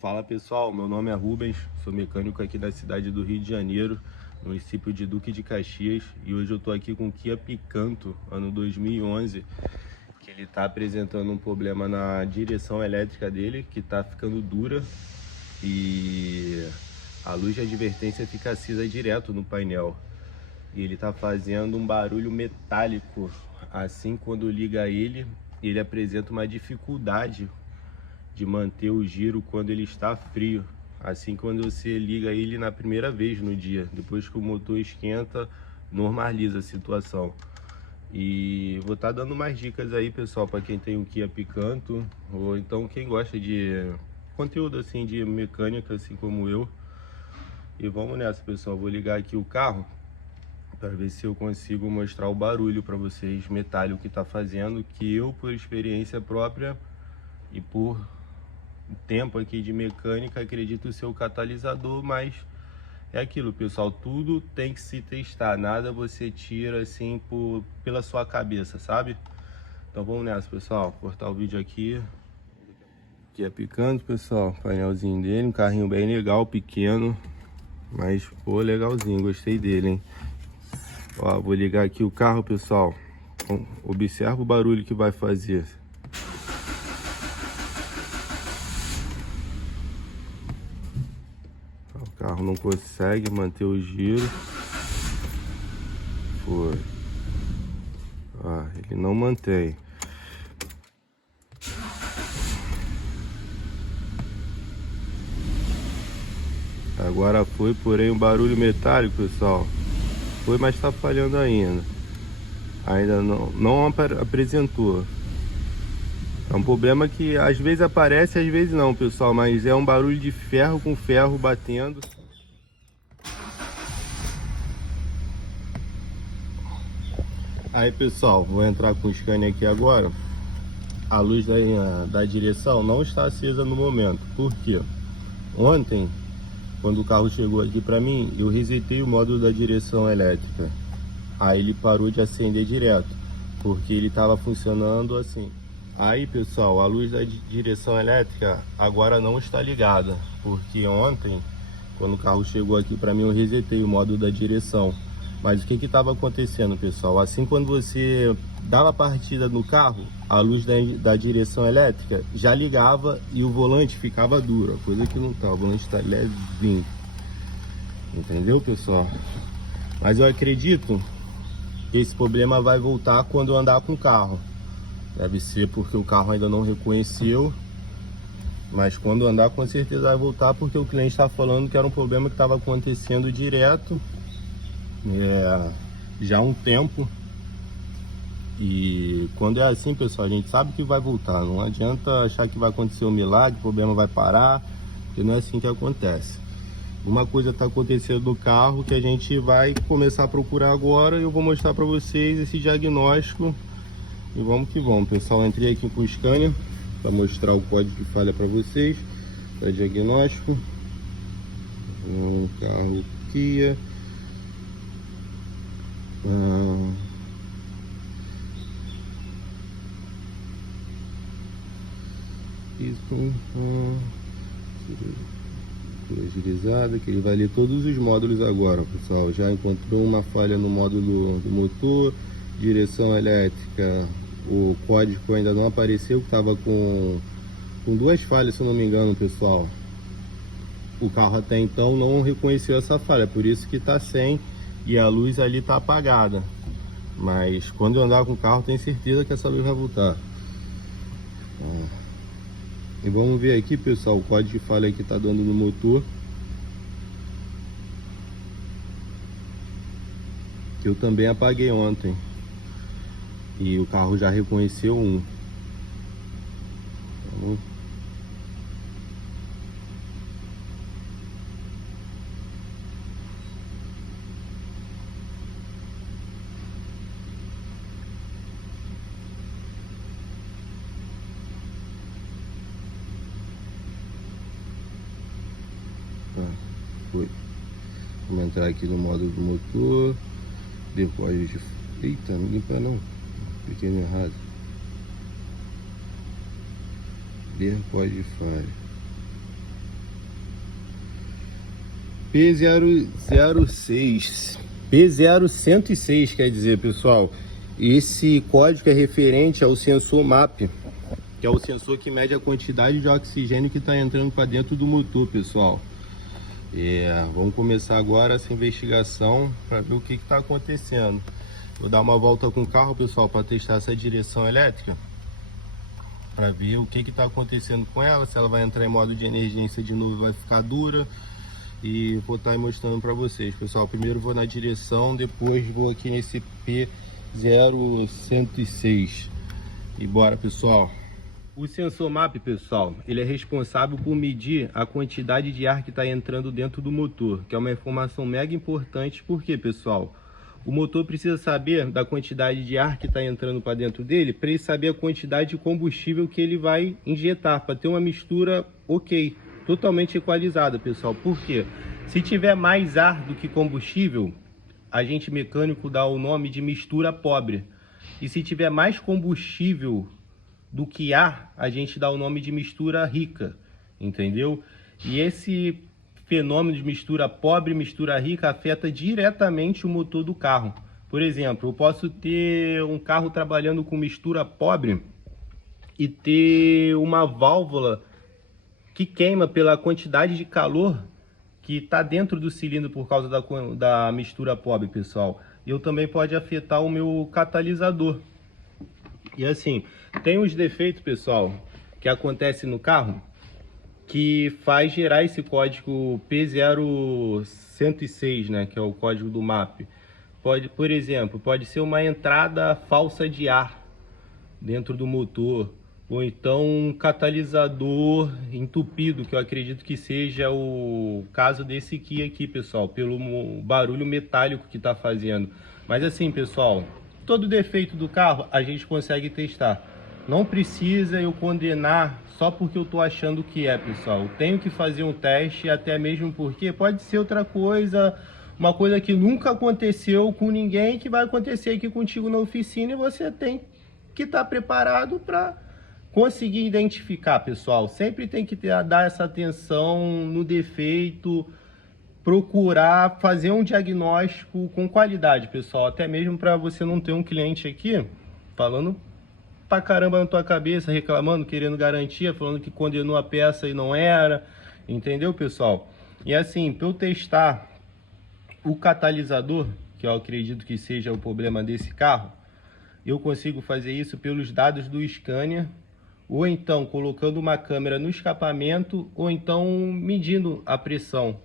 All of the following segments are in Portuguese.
Fala pessoal, meu nome é Rubens, sou mecânico aqui da cidade do Rio de Janeiro, no município de Duque de Caxias, e hoje eu estou aqui com o Kia Picanto, ano 2011, que ele está apresentando um problema na direção elétrica dele, que está ficando dura e a luz de advertência fica acesa direto no painel. E ele está fazendo um barulho metálico, assim quando liga ele apresenta uma dificuldade de manter o giro quando ele está frio. Assim, quando você liga ele na primeira vez no dia, depois que o motor esquenta, normaliza a situação. E vou estar dando mais dicas aí, pessoal, para quem tem o Kia Picanto, ou então quem gosta de conteúdo assim de mecânica, assim como eu. E vamos nessa, pessoal. Vou ligar aqui o carro para ver se eu consigo mostrar o barulho para vocês, metálico que está fazendo, que eu, por experiência própria e por tempo aqui de mecânica, acredito ser o catalisador, mas é aquilo, pessoal, tudo tem que se testar, nada você tira assim pela sua cabeça, sabe? Então vamos nessa, pessoal, cortar o vídeo aqui. Aqui é Picanto, pessoal, painelzinho dele, um carrinho bem legal, pequeno, mas pô, legalzinho, gostei dele, hein? Ó, vou ligar aqui o carro, pessoal, observa o barulho que vai fazer. O carro não consegue manter o giro. Foi. Ó, ele não mantém. Agora foi, porém um barulho metálico, pessoal. Foi, mas tá falhando ainda. Ainda não apresentou. É um problema que às vezes aparece, às vezes não, pessoal. Mas é um barulho de ferro com ferro batendo. Aí, pessoal, vou entrar com o scanner aqui agora. A luz da direção não está acesa no momento. Por quê? Ontem, quando o carro chegou aqui para mim, eu resetei o módulo da direção elétrica. Aí ele parou de acender direto, porque ele estava funcionando assim. Aí, pessoal, a luz da direção elétrica agora não está ligada, porque ontem, quando o carro chegou aqui para mim, eu resetei o módulo da direção. Mas o que estava acontecendo, pessoal? Assim, quando você dava partida no carro, a luz da direção elétrica já ligava e o volante ficava duro, coisa que não tá, o volante está levinho. Entendeu, pessoal? Mas eu acredito que esse problema vai voltar quando eu andar com o carro. Deve ser porque o carro ainda não reconheceu, mas quando andar com certeza vai voltar, porque o cliente está falando que era um problema que estava acontecendo direto. Já há um tempo. E quando é assim, pessoal, a gente sabe que vai voltar. Não adianta achar que vai acontecer um milagre, o problema vai parar, porque não é assim que acontece. Uma coisa está acontecendo no carro que a gente vai começar a procurar agora. Eu vou mostrar para vocês esse diagnóstico e vamos que vamos, pessoal. Entrei aqui com o scanner para mostrar o código de falha para vocês, para diagnóstico. Um carro Kia. Agilizada, que ele vai ler todos os módulos agora, pessoal. Já encontrou uma falha no módulo do motor, direção elétrica, o código ainda não apareceu, que estava com duas falhas, se eu não me engano, pessoal. O carro até então não reconheceu essa falha, por isso que está sem e a luz ali está apagada. Mas quando eu andar com o carro, tenho certeza que essa luz vai voltar. E vamos ver aqui, pessoal, o código de falha que está dando no motor. Que eu também apaguei ontem. E o carro já reconheceu um. Vamos. Foi. Vamos entrar aqui no módulo do motor. Depois de... Eita, não limpa não. Pequeno errado. Ver código de falha. P006. P0106 quer dizer, pessoal. Esse código é referente ao sensor MAP, que é o sensor que mede a quantidade de oxigênio que está entrando para dentro do motor, pessoal. Vamos começar agora essa investigação para ver o que está acontecendo. Vou dar uma volta com o carro, pessoal, para testar essa direção elétrica, para ver o que está acontecendo com ela, se ela vai entrar em modo de emergência de novo, vai ficar dura. E vou estar aí mostrando para vocês, pessoal. Primeiro vou na direção, depois vou aqui nesse P0106. E bora, pessoal. O sensor MAP, pessoal, ele é responsável por medir a quantidade de ar que está entrando dentro do motor, que é uma informação mega importante. Porque, pessoal, o motor precisa saber da quantidade de ar que está entrando para dentro dele, para ele saber a quantidade de combustível que ele vai injetar, para ter uma mistura ok, totalmente equalizada, pessoal. Por quê? Se tiver mais ar do que combustível, a gente mecânico dá o nome de mistura pobre. E se tiver mais combustível do que ar, a gente dá o nome de mistura rica, entendeu? E esse fenômeno de mistura pobre e mistura rica afeta diretamente o motor do carro. Por exemplo, eu posso ter um carro trabalhando com mistura pobre e ter uma válvula que queima pela quantidade de calor que está dentro do cilindro por causa da mistura pobre, pessoal. E também pode afetar o meu catalisador. E assim, tem uns defeitos, pessoal, que acontece no carro, que faz gerar esse código P0106, né, que é o código do MAP. Por exemplo, pode ser uma entrada falsa de ar dentro do motor, ou então um catalisador entupido, que eu acredito que seja o caso desse Kia aqui, pessoal, pelo barulho metálico que está fazendo. Mas assim, pessoal, todo defeito do carro a gente consegue testar. Não precisa eu condenar só porque eu tô achando que é, pessoal. Eu tenho que fazer um teste, até mesmo porque pode ser outra coisa, uma coisa que nunca aconteceu com ninguém, que vai acontecer aqui contigo na oficina, e você tem que estar preparado para conseguir identificar, pessoal. Sempre tem que dar essa atenção no defeito, procurar fazer um diagnóstico com qualidade, pessoal. Até mesmo para você não ter um cliente aqui falando pra caramba na tua cabeça, reclamando, querendo garantia, falando que condenou a peça e não era, entendeu, pessoal? E assim, para eu testar o catalisador, que eu acredito que seja o problema desse carro, eu consigo fazer isso pelos dados do Scania, ou então colocando uma câmera no escapamento, ou então medindo a pressão.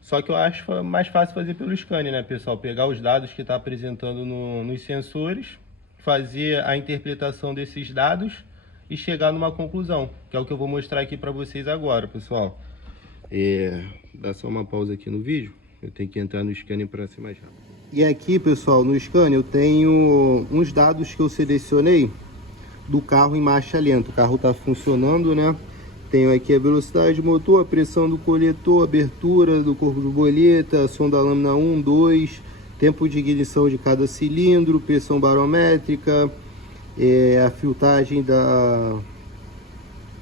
Só que eu acho mais fácil fazer pelo Scania, né, pessoal? Pegar os dados que está apresentando nos sensores, fazer a interpretação desses dados e chegar numa conclusão, que é o que eu vou mostrar aqui para vocês agora, pessoal. Dá só uma pausa aqui no vídeo, eu tenho que entrar no Scania para ser mais rápido. E aqui, pessoal, no Scania eu tenho uns dados que eu selecionei do carro em marcha lenta. O carro está funcionando, né? Tenho aqui a velocidade do motor, a pressão do coletor, abertura do corpo de borboleta, som da lâmina 1, 2, tempo de ignição de cada cilindro, pressão barométrica, a filtragem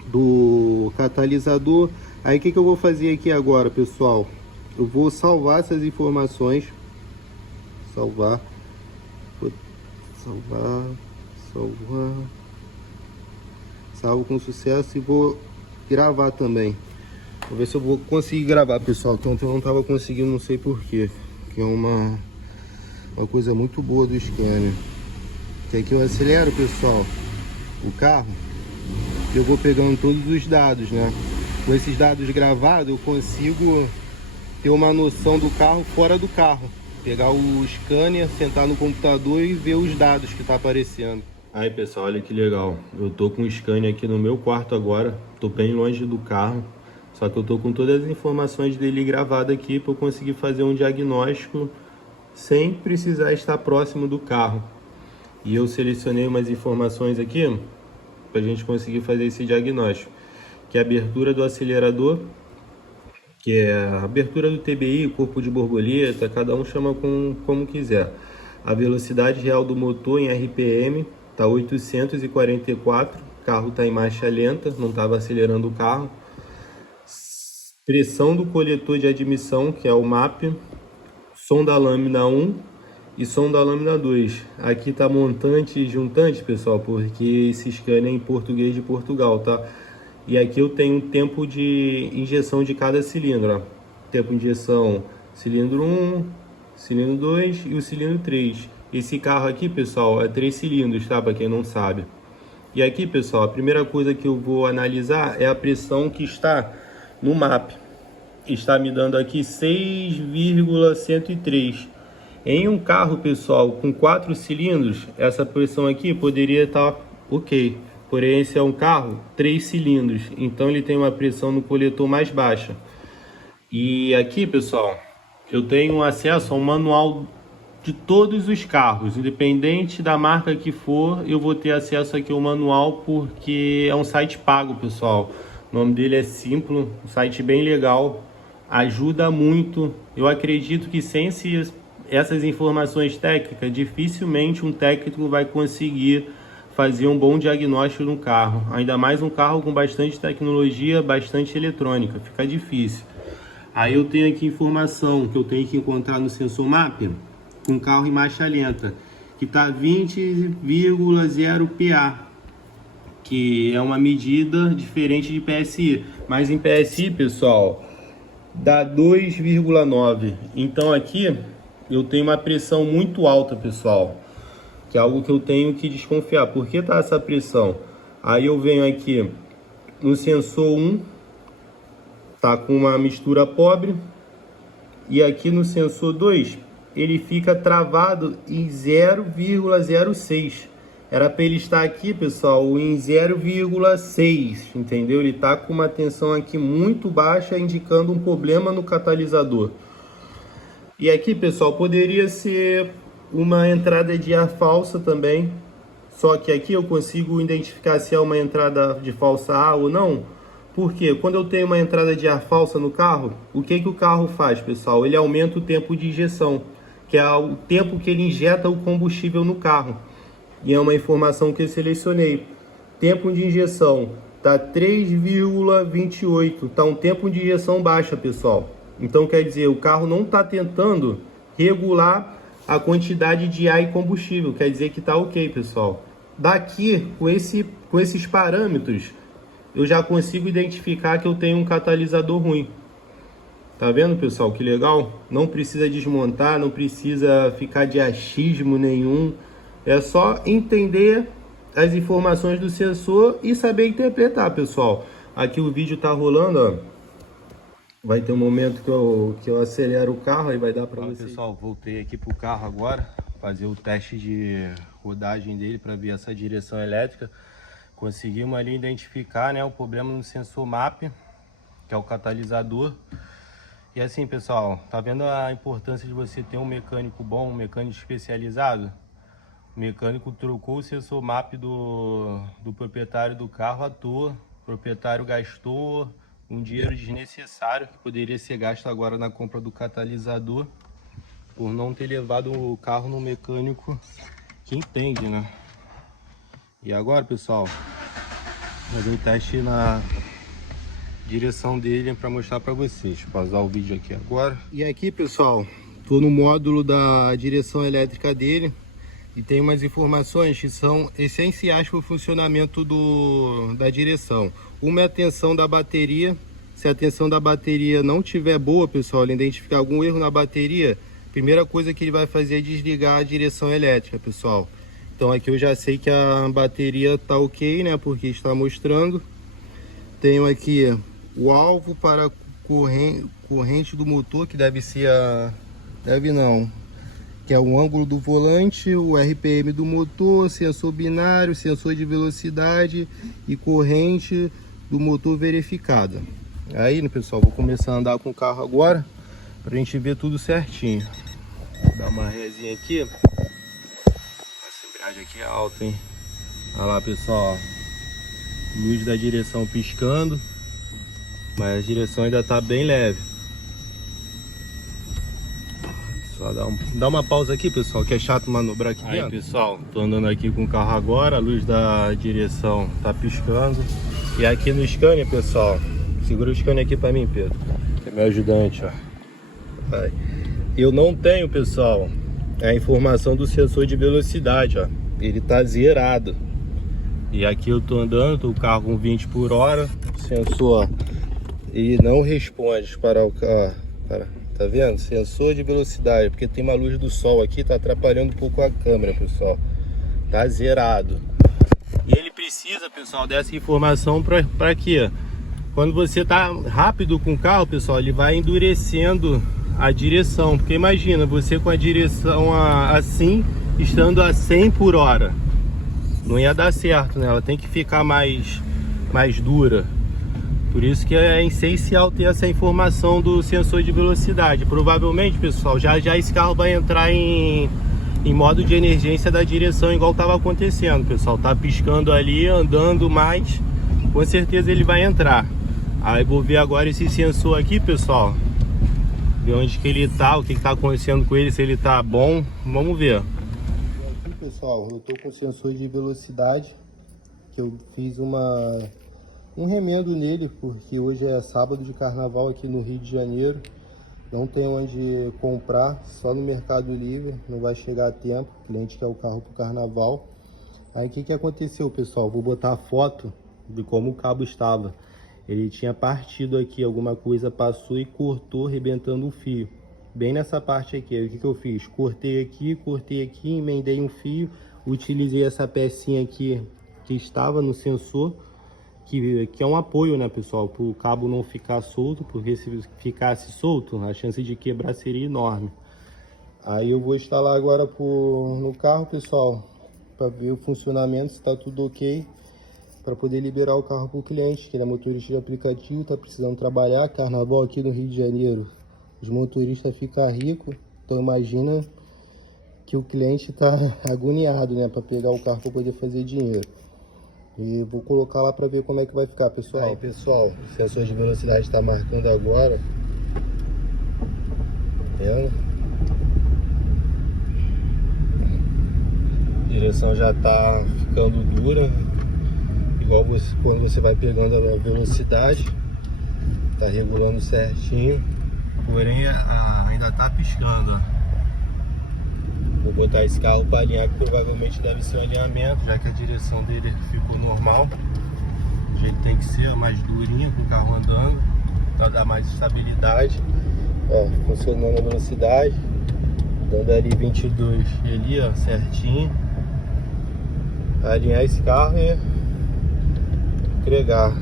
do catalisador. Aí o que eu vou fazer aqui agora, pessoal? Eu vou salvar essas informações. Salvar. Salvo com sucesso e vou gravar também. Vou ver se eu vou conseguir gravar, pessoal. Então eu não estava conseguindo, não sei porquê. Que é uma coisa muito boa do Scania. Que aqui eu acelero, pessoal, o carro. Eu vou pegando todos os dados, né? Com esses dados gravados eu consigo ter uma noção do carro fora do carro. Pegar o Scania, sentar no computador e ver os dados que tá aparecendo. Aí, pessoal, olha que legal. Eu tô com o Scania aqui no meu quarto agora. Tô bem longe do carro. Só que eu tô com todas as informações dele gravadas aqui para eu conseguir fazer um diagnóstico sem precisar estar próximo do carro. E eu selecionei umas informações aqui para a gente conseguir fazer esse diagnóstico. Que é a abertura do acelerador, que é a abertura do TBI, corpo de borboleta, cada um chama como quiser. A velocidade real do motor em RPM está 844, o carro está em marcha lenta, não estava acelerando o carro. pressão do coletor de admissão, que é o MAP, som da lâmina 1 e som da lâmina 2. Aqui tá montante e juntante, pessoal, porque esse scanner é em português de Portugal, tá? E aqui eu tenho um tempo de injeção de cada cilindro, ó. Tempo de injeção cilindro 1, cilindro 2 e o cilindro 3. Esse carro aqui, pessoal, é 3 cilindros, tá? Para quem não sabe. E aqui, pessoal, a primeira coisa que eu vou analisar é a pressão que está no MAP. Está me dando aqui 6,103. Em um carro, pessoal, com 4 cilindros, essa pressão aqui poderia estar ok. Porém, esse é um carro 3 cilindros, então ele tem uma pressão no coletor mais baixa. E aqui, pessoal, eu tenho acesso ao manual de todos os carros, independente da marca que for, eu vou ter acesso aqui ao manual, porque é um site pago, pessoal. O nome dele é Simplo, um site bem legal, ajuda muito. Eu acredito que sem essas informações técnicas, dificilmente um técnico vai conseguir fazer um bom diagnóstico no carro. Ainda mais um carro com bastante tecnologia, bastante eletrônica, fica difícil. Aí eu tenho aqui informação que eu tenho que encontrar no sensor MAP, com carro em marcha lenta, que está 20,0 PA, que é uma medida diferente de PSI, mas em PSI, pessoal, dá 2,9. Então aqui eu tenho uma pressão muito alta, pessoal, que é algo que eu tenho que desconfiar. Por que tá essa pressão? Aí eu venho aqui no sensor 1, tá com uma mistura pobre, e aqui no sensor 2 ele fica travado em 0,06. Era para ele estar aqui, pessoal, em 0,6, entendeu? Ele tá com uma tensão aqui muito baixa, indicando um problema no catalisador. E aqui, pessoal, poderia ser uma entrada de ar falsa também. Só que aqui eu consigo identificar se é uma entrada de falsa ar ou não. Porque quando eu tenho uma entrada de ar falsa no carro, o que o carro faz, pessoal? Ele aumenta o tempo de injeção, que é o tempo que ele injeta o combustível no carro. E é uma informação que eu selecionei. Tempo de injeção tá 3,28. Tá um tempo de injeção baixa, pessoal. Então quer dizer, o carro não está tentando regular a quantidade de ar e combustível. Quer dizer que tá ok, pessoal. Daqui, com esses parâmetros, eu já consigo identificar que eu tenho um catalisador ruim. Tá vendo, pessoal, que legal? Não precisa desmontar, não precisa ficar de achismo nenhum. É só entender as informações do sensor e saber interpretar, pessoal. Aqui o vídeo tá rolando, ó. Vai ter um momento que eu acelero o carro, aí vai dar para vocês. Pessoal, voltei aqui pro carro agora, fazer o teste de rodagem dele para ver essa direção elétrica. Conseguimos ali identificar, né, o problema no sensor MAP, que é o catalisador. E assim, pessoal, tá vendo a importância de você ter um mecânico bom, um mecânico especializado? O mecânico trocou o sensor MAP do proprietário do carro à toa. O proprietário gastou um dinheiro desnecessário que poderia ser gasto agora na compra do catalisador, por não ter levado o carro no mecânico que entende, né? E agora, pessoal, vou fazer o teste na direção dele para mostrar para vocês. Vou pausar o vídeo aqui agora. E aqui, pessoal, tô no módulo da direção elétrica dele e tem umas informações que são essenciais para o funcionamento da direção. Uma é a tensão da bateria. Se a tensão da bateria não tiver boa, pessoal, ele identificar algum erro na bateria, a primeira coisa que ele vai fazer é desligar a direção elétrica, pessoal. Então aqui eu já sei que a bateria tá ok, né? Porque está mostrando. Tenho aqui o alvo para corrente do motor, que deve ser que é o ângulo do volante, o RPM do motor, sensor binário, sensor de velocidade e corrente do motor verificada. Aí, né, pessoal, vou começar a andar com o carro agora pra gente ver tudo certinho. Vou dar uma resinha aqui. Essa embreagem aqui é alta, hein? Olha lá, pessoal, luz da direção piscando, mas a direção ainda tá bem leve. Só dá uma pausa aqui, pessoal, que é chato manobrar aqui dentro. Aí, pessoal, tô andando aqui com o carro agora, a luz da direção tá piscando. E aqui no scanner, pessoal, Segura os canos aqui pra mim, Pedro. É meu ajudante, ó. Vai. Eu não tenho, pessoal, a informação do sensor de velocidade, ó. Ele tá zerado. E aqui eu tô andando, tô com o carro com 20 por hora. Sensor, e não responde para o carro. Tá vendo? Sensor de velocidade, porque tem uma luz do sol aqui, tá atrapalhando um pouco a câmera, pessoal. Tá zerado. E ele precisa, pessoal, dessa informação para quê? Quando você tá rápido com o carro, pessoal, ele vai endurecendo a direção. Porque imagina, você com a direção assim, estando a 100 por hora. Não ia dar certo, né? Ela tem que ficar mais dura. Por isso que é essencial ter essa informação do sensor de velocidade. Provavelmente, pessoal, já esse carro vai entrar em modo de emergência da direção, igual estava acontecendo, pessoal. Tá piscando ali, andando mais, com certeza ele vai entrar. Aí vou ver agora esse sensor aqui, pessoal. Ver onde que ele tá, o que tá acontecendo com ele, se ele tá bom. Vamos ver. Aqui, pessoal, eu tô com o sensor de velocidade, que eu fiz um remendo nele, porque hoje é sábado de carnaval aqui no Rio de Janeiro. Não tem onde comprar, só no Mercado Livre, não vai chegar a tempo. O cliente quer o carro pro carnaval. Aí o que aconteceu, pessoal? Vou botar a foto de como o cabo estava. Ele tinha partido aqui, alguma coisa passou e cortou, arrebentando o fio. Bem nessa parte aqui. Aí o que eu fiz? Cortei aqui, emendei um fio, utilizei essa pecinha aqui que estava no sensor, que é um apoio, né, pessoal, para o cabo não ficar solto, porque se ficasse solto, a chance de quebrar seria enorme. Aí eu vou instalar agora no carro, pessoal, para ver o funcionamento, se está tudo ok, para poder liberar o carro para o cliente, que ele é motorista de aplicativo, está precisando trabalhar. Carnaval aqui no Rio de Janeiro, os motoristas ficam ricos, então imagina que o cliente está agoniado, né, para pegar o carro para poder fazer dinheiro. E vou colocar lá para ver como é que vai ficar, pessoal. Aí, pessoal, o sensor de velocidade está marcando agora. Tá vendo? A direção já está ficando dura. Igual quando você vai pegando a velocidade. Tá regulando certinho. Porém, ainda tá piscando, ó. Vou botar esse carro para alinhar, que provavelmente deve ser um alinhamento, já que a direção dele ficou normal. Do jeito que tem que ser, mais durinha para o carro andando, para dar mais estabilidade. Ó, funcionando a velocidade, dando ali 22 ali, ó, certinho. Alinhar esse carro e agregar.